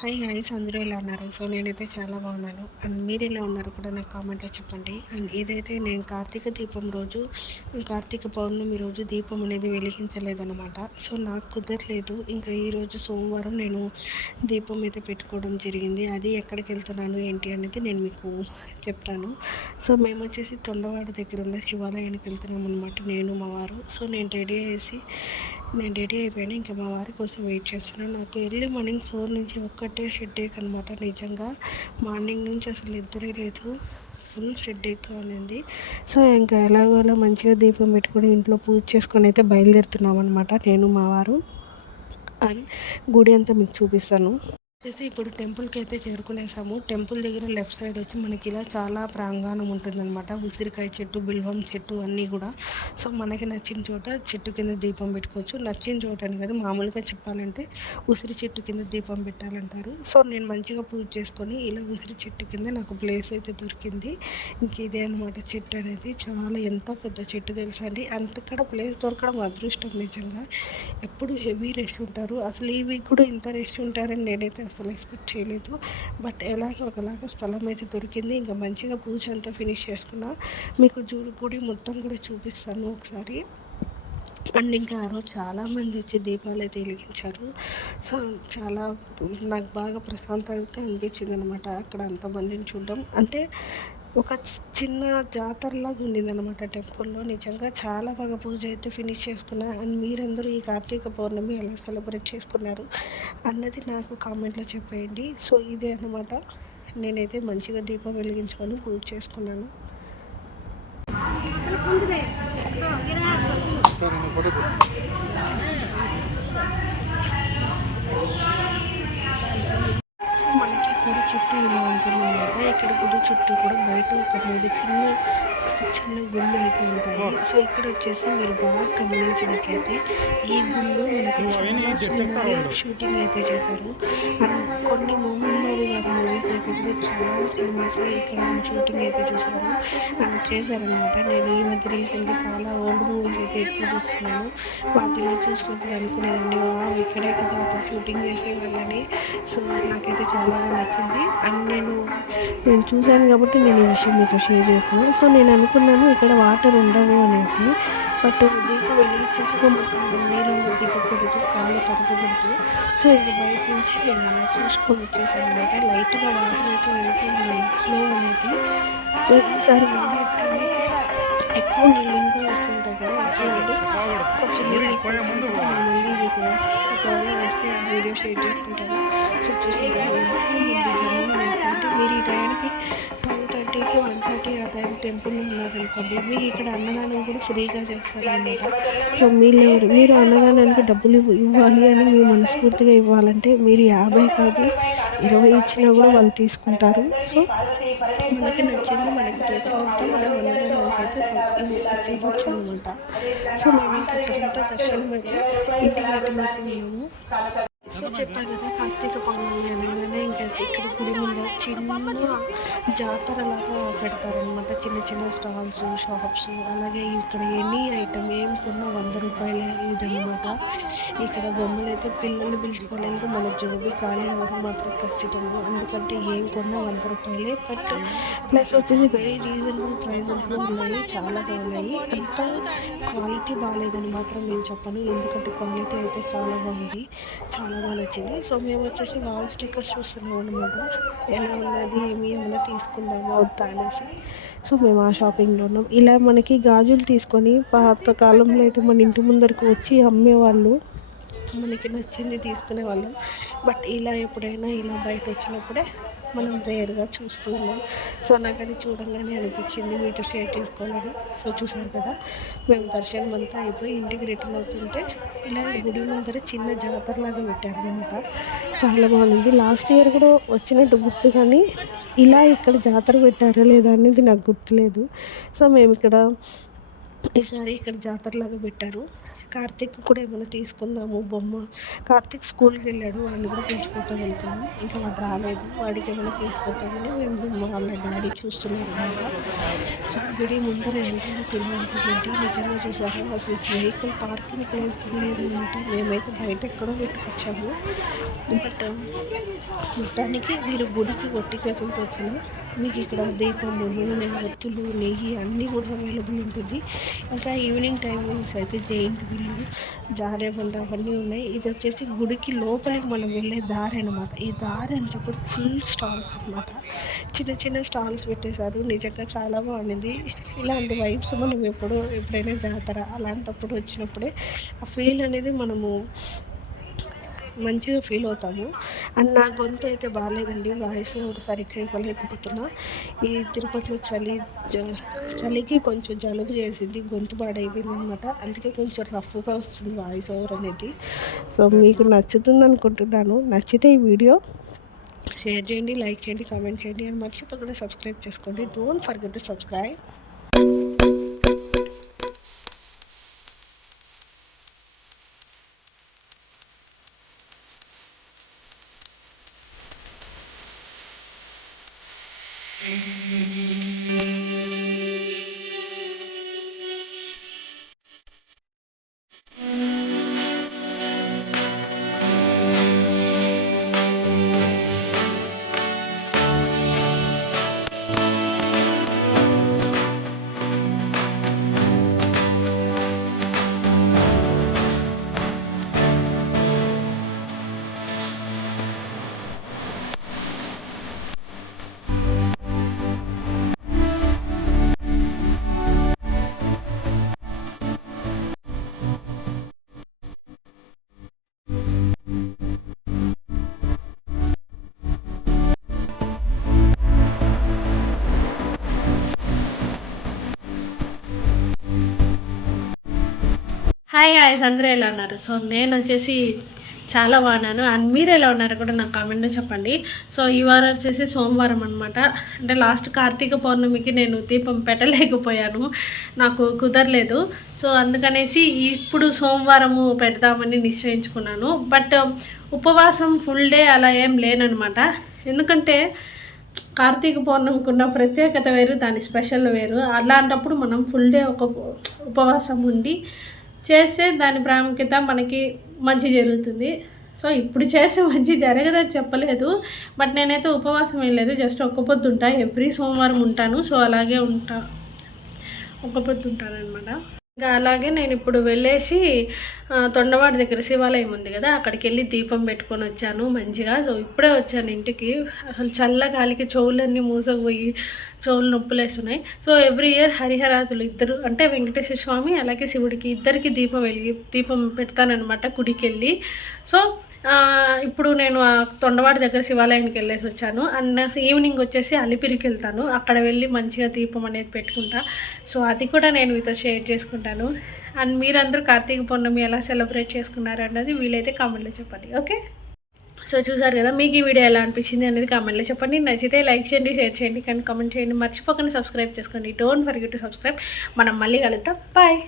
Hi guys, అందరూ ఎలా ఉన్నారు? సో నేనైతే చాలా బాగున్నాను. అండ్ మీరు ఎలా ఉన్నారు కూడా నాకు కామెంట్లో చెప్పండి. అండ్ ఇదైతే నేను కార్తీక దీపం రోజు, కార్తీక పౌర్ణమి రోజు దీపం అనేది వెలిగించలేదన్నమాట. సో నాకు కుదరలేదు. ఇంకా ఈరోజు సోమవారం నేను దీపం అయితే పెట్టుకోవడం జరిగింది. అది ఎక్కడికి వెళ్తున్నాను ఏంటి అనేది నేను మీకు చెప్తాను. సో మేము వచ్చేసి తొండవాడ దగ్గర ఉన్న శివాలయానికి వెళ్తున్నాం అనమాట, నేను మా వారు. సో నేను రెడీ అయిపోయాను. ఇంకా మా వారి కోసం వెయిట్ చేస్తున్నాను. నాకు ఎర్లీ మార్నింగ్ 4 నుంచి ఒక్కటే హెడేక్ అనమాట. నిజంగా మార్నింగ్ నుంచి అసలు నిద్రే లేదు, ఫుల్ హెడేక్గా ఉన్నింది. సో ఇంకా ఎలాగోలా మంచిగా దీపం పెట్టుకొని ఇంట్లో పూజ చేసుకొని అయితే బయలుదేరుతున్నాం అనమాట, నేను మా వారు. అండ్ గుడి అంతా మీకు చూపిస్తాను. వచ్చేసి ఇప్పుడు టెంపుల్కి అయితే చేరుకునేసాము. టెంపుల్ దగ్గర లెఫ్ట్ సైడ్ వచ్చి మనకి ఇలా చాలా ప్రాంగణం ఉంటుందన్నమాట. ఉసిరికాయ చెట్టు, బిల్వం చెట్టు అన్నీ కూడా. సో మనకి నచ్చిన చోట చెట్టు కింద దీపం పెట్టుకోవచ్చు. నచ్చిన చోట అని కదా, మామూలుగా చెప్పాలంటే ఉసిరి చెట్టు కింద దీపం పెట్టాలంటారు. సో నేను మంచిగా పూజ చేసుకొని ఇలా ఉసిరి చెట్టు కింద నాకు ప్లేస్ అయితే దొరికింది. ఇంక ఇదే అనమాట చెట్టు అనేది. చాలా ఎంతో పెద్ద చెట్టు తెలుసా అండి. అంతక్కడ ప్లేస్ దొరకడం అదృష్టం నిజంగా. ఎప్పుడు హెవీ రష్ ఉంటారు. అసలు ఈ వీక్ కూడా ఇంత రష్ ఉంటారని నేనైతే అసలు ఎక్స్పెక్ట్ చేయలేదు. బట్ ఒకలాగా స్థలం అయితే దొరికింది. ఇంకా మంచిగా పూజ అంతా ఫినిష్ చేసుకున్నా. మీకు గుడి మొత్తం కూడా చూపిస్తాను ఒకసారి. అండ్ ఇంకా ఆ రోజు చాలామంది వచ్చి దీపాలు అయితే వెలిగించారు. సో చాలా నాకు బాగా ప్రశాంతంగా అనిపించింది అనమాట అక్కడ అంతమందిని చూడడం. అంటే ఒక చిన్న జాతరలాగా ఉండిందనమాట టెంపుల్లో. నిజంగా చాలా బాగా పూజ అయితే ఫినిష్ చేసుకున్నా. అండ్ మీరందరూ ఈ కార్తీక పౌర్ణమి ఎలా సెలబ్రేట్ చేసుకున్నారు అన్నది నాకు కామెంట్లో చెప్పేయండి. సో ఇదే అనమాట, నేనైతే మంచిగా దీపం వెలిగించుకొని పూజ చేసుకున్నాను. సో మనకి గుడి చుట్టూ ఇలా ఉంటుందన్నమాట. ఇక్కడ గుడి చుట్టూ కూడా బయట ఒక 3 చిన్న గుళ్ళు అయితే ఉంటాయి. సో ఇక్కడ వచ్చేసి మీరు బాగా గమనించినట్లయితే ఈ గుళ్ళో మనకి చాలా సినిమాలు షూటింగ్ అయితే చేశారు. అండ్ కొన్ని మోహన్ బాబు గారి మూవీస్ అయితే కూడా చాలా సినిమాస్ ఇక్కడ షూటింగ్ అయితే చూశారు అండ్ చేశారనమాట. నేను ఈ మధ్య రీసెంట్గా చాలా ఓల్డ్ మూవీస్ అయితే ఎక్కువ చూస్తున్నాను. వాటిని చూసినప్పుడు అనుకునేదాన్ని, ఇక్కడే కదా అప్పుడు షూటింగ్ చేసేవాళ్ళని. సో నాకైతే చాలా బాగా నచ్చింది. అండ్ నేను చూశాను కాబట్టి నేను ఈ విషయం మీతో షేర్ చేసుకున్నాను. సో నేను అనుకున్నాను ఇక్కడ వాటర్ ఉండవు అనేసి. బట్ దీపం వెలిగించేసి నీళ్ళలో దిగకూడదు, కాళ్ళు తడపకూడదు. సో ఇంక బయట నుంచి నేను అలా చూసుకొని వచ్చేసాను అనమాట. లైట్గా వాటర్ అయితే వెళ్తూ ఉన్నాయి, ఫ్లో అనేది. సో ఈసారి మళ్ళీ ఎప్పుడైనా ఎక్కువ నీళ్ళు ఇంకా వస్తుంటాయి కదా, అప్పుడు కొంచెం నీళ్ళు ఎక్కువ వచ్చినప్పుడు నేను మళ్ళీ మీతో ఒకవేళ వేస్తే ఆ వీడియో షేర్ చేసుకుంటాను. సో చూసారా ఎంతో మంది జనాలు తెలుసంటే, మీరు ఈ టైంకి 12:30కి 1:30 ఆ టైం టెంపుల్లో ఉన్నారనుకోండి, మీకు ఇక్కడ అన్నదానం కూడా ఫ్రీగా చేస్తారనమాట. సో మీరు అన్నదానానికి డబ్బులు ఇవ్వాలి అని మీరు మనస్ఫూర్తిగా ఇవ్వాలంటే మీరు 50 కాదు 20 ఇచ్చినా కూడా వాళ్ళు తీసుకుంటారు. సో మనకి నచ్చింది, మనకి తోచినంత మనం అన్నదానానికి అయితే ఇవ్వచ్చు అనమాట. సో మేము ఇంకా అక్కడంతా దర్శనం ఇంటికి రిటర్న్ అవుతున్నాము. సో చెప్పాను కదా, కార్తీక పౌర్ణమి అనగానే ఇంకా ఇక్కడ గుడి ముందు చిన్న జాతరలాగా పెడతారనమాట. చిన్న చిన్న స్టాల్స్, షాప్స్, అలాగే ఇక్కడ ఎనీ ఐటమ్ ఏం కొన్నా 100 రూపాయలే ఇదనమాట. ఇక్కడ బొమ్మలు అయితే పిల్లల్ని పిలుచుకోలేదు, మన జోబీ ఖాళీ అవ్వడం మాత్రం ఖచ్చితంగా. ఎందుకంటే ఏం కొన్నా 100 రూపాయలే. బట్ ప్లస్ వచ్చేసి వెరీ రీజనబుల్ ప్రైజెస్లో ఉన్నాయి, చాలా బాగున్నాయి. అంత క్వాలిటీ బాగాలేదని మాత్రం నేను చెప్పను, ఎందుకంటే క్వాలిటీ అయితే చాలా బాగుంది, చాలా బాగా నచ్చింది. సో మేము వచ్చేసి వాల్ స్టిక్కర్స్ చూస్తున్నాం అనమాట, ఎలా ఉన్నది ఏమైనా తీసుకుందామా వద్దా అనేసి. సో మేము ఆ షాపింగ్లో ఉన్నాం. ఇలా మనకి గాజులు తీసుకొని పాతకాలంలో అయితే మన ఇంటి ముందరకు వచ్చి అమ్మేవాళ్ళు, మనకి నచ్చింది తీసుకునేవాళ్ళం. బట్ ఇలా ఎప్పుడైనా ఇలా బయట వచ్చినప్పుడే మనం రేర్గా చూస్తూ ఉన్నాం. సో నాకు అది చూడంగానే అనిపించింది మీతో షేర్ చేసుకోవాలని. సో చూసారు కదా, మేము దర్శనం అంతా అయిపోయి ఇంటికి రిటర్న్ అవుతుంటే ఇలా గుడి ముందర చిన్న జాతరలాగా పెట్టారనమాట. చాలా బాగుంది. లాస్ట్ ఇయర్ కూడా వచ్చినట్టు గుర్తు, కానీ ఇలా ఇక్కడ జాతర పెట్టారా లేదా అనేది నాకు గుర్తులేదు. సో మేము ఈసారి ఇక్కడ జాతరలాగా పెట్టారు. కార్తీక్ కూడా ఏమైనా తీసుకుందాము బొమ్మ. కార్తీక్ స్కూల్కి వెళ్ళాడు, వాడిని కూడా పిలుచుకొద్దాం అనుకున్నాం. ఇంకా వాడు రాలేదు, వాడికి ఏమైనా తీసుకొద్దామని మేము బొమ్మ వాళ్ళ డాడీ చూస్తున్నారు అనమాట. సో గుడి ముందర ఎంట్రన్స్ ఇలా ఉంటుందండి. నిజంగా చూసారు, అసలు వెహికల్ పార్కింగ్ ప్లేస్ కూడా లేదనమాట. మేమైతే బయట ఎక్కడో పెట్టుకొచ్చాము. బట్ మొత్తానికి మీరు గుడికి ఒట్టి చేతులతో వచ్చిన మీకు ఇక్కడ దీపము, నూనె, ఒత్తులు, నెయ్యి అన్నీ కూడా అవైలబుల్ ఉంటుంది. ఇంకా ఈవినింగ్ టైమింగ్స్ అయితే జైంట్ బిల్లు, జారేబండ అవన్నీ ఉన్నాయి. ఇది వచ్చేసి గుడికి లోపలికి మనం వెళ్ళే దారి అనమాట. ఈ దారి అంతా కూడా ఫుల్ స్టాల్స్ అనమాట. చిన్న చిన్న స్టాల్స్ పెట్టేశారు. నిజంగా చాలా బాగుంది. ఇలాంటి వైబ్స్ మనం ఎప్పుడైనా జాతర అలాంటప్పుడు వచ్చినప్పుడే ఆ ఫీల్ అనేది మనము మంచిగా ఫీల్ అవుతాము. అండ్ నా గొంతు అయితే బాగాలేదండి, వాయిస్ సరిగ్గా ఇవ్వలేకపోతున్నా. ఈ తిరుపతిలో చలికి కొంచెం జలుబు చేసింది, గొంతు పాడైపోయింది అనమాట. అందుకే కొంచెం రఫ్గా వస్తుంది వాయిస్ ఓవర్ అనేది. సో మీకు నచ్చుతుంది అనుకుంటున్నాను. నచ్చితే ఈ వీడియో షేర్ చేయండి, లైక్ చేయండి, కామెంట్ చేయండి. అండ్ మర్చిపోకుండా సబ్స్క్రైబ్ చేసుకోండి. Don't forget to subscribe. Hi guys, అందరూ ఎలా ఉన్నారు? సో నేను వచ్చేసి చాలా బాగున్నాను. అండ్ మీరు ఎలా ఉన్నారో కూడా నాకు కామెంట్లో చెప్పండి. సో ఈ వారం వచ్చేసి సోమవారం అనమాట. అంటే లాస్ట్ కార్తీక పౌర్ణమికి నేను దీపం పెట్టలేకపోయాను, నాకు కుదరలేదు. సో అందుకనేసి ఇప్పుడు సోమవారము పెడదామని నిశ్చయించుకున్నాను. బట్ ఉపవాసం ఫుల్ డే అలా ఏం లేననమాట. ఎందుకంటే కార్తీక పౌర్ణమికి ఉన్న ప్రత్యేకత వేరు, దాని స్పెషల్ వేరు. అలాంటప్పుడు మనం ఫుల్ డే ఉపవాసం ఉండి చేస్తే దాని ప్రాముఖ్యత మనకి మంచి జరుగుతుంది. సో ఇప్పుడు చేసే మంచి జరగదని చెప్పలేదు, బట్ నేనైతే ఉపవాసం ఏం లేదు, జస్ట్ ఒక్క పొద్దు ఉంటా. ఎవ్రీ సోమవారం ఉంటాను. సో అలాగే ఒక్క పొద్దు ఉంటాను అనమాట. ఇంకా అలాగే నేను ఇప్పుడు వెళ్ళేసి తొండవాడి దగ్గర శివాలయం ఉంది కదా, అక్కడికి వెళ్ళి దీపం పెట్టుకొని వచ్చాను మంచిగా. సో ఇప్పుడే వచ్చాను ఇంటికి. అసలు చల్లగాలికి చెవులన్నీ మూసకపోయి చెవులు నొప్పులేస్తున్నాయి. సో ఎవ్రీ ఇయర్ హరిహరాదులు ఇద్దరు, అంటే వెంకటేశ్వర స్వామి అలాగే శివుడికి ఇద్దరికి దీపం పెడతానమాట గుడికి వెళ్ళి. సో ఇప్పుడు నేను తొండవాడి దగ్గర శివాలయానికి వెళ్ళేసి వచ్చాను. అండ్ ఈవినింగ్ వచ్చేసి అలిపిరికి వెళ్తాను, అక్కడ వెళ్ళి మంచిగా దీపం అనేది పెట్టుకుంటా. సో అది కూడా నేను మీతో షేర్ చేసుకుంటాను. అండ్ మీరందరూ కార్తీక పౌర్ణమి ఎలా సెలబ్రేట్ చేసుకున్నారు అన్నది వీలైతే కామెంట్లో చెప్పండి. ఓకే, సో చూసారు కదా, మీకు ఈ వీడియో ఎలా అనిపించింది అనేది కామెంట్లో చెప్పండి. నచ్చితే లైక్ చేయండి, షేర్ చేయండి, కానీ కామెంట్ చేయండి. మర్చిపోకుండా సబ్స్క్రైబ్ చేసుకోండి. Don't forget to subscribe. మనం మళ్ళీ కలుద్దాం. బాయ్.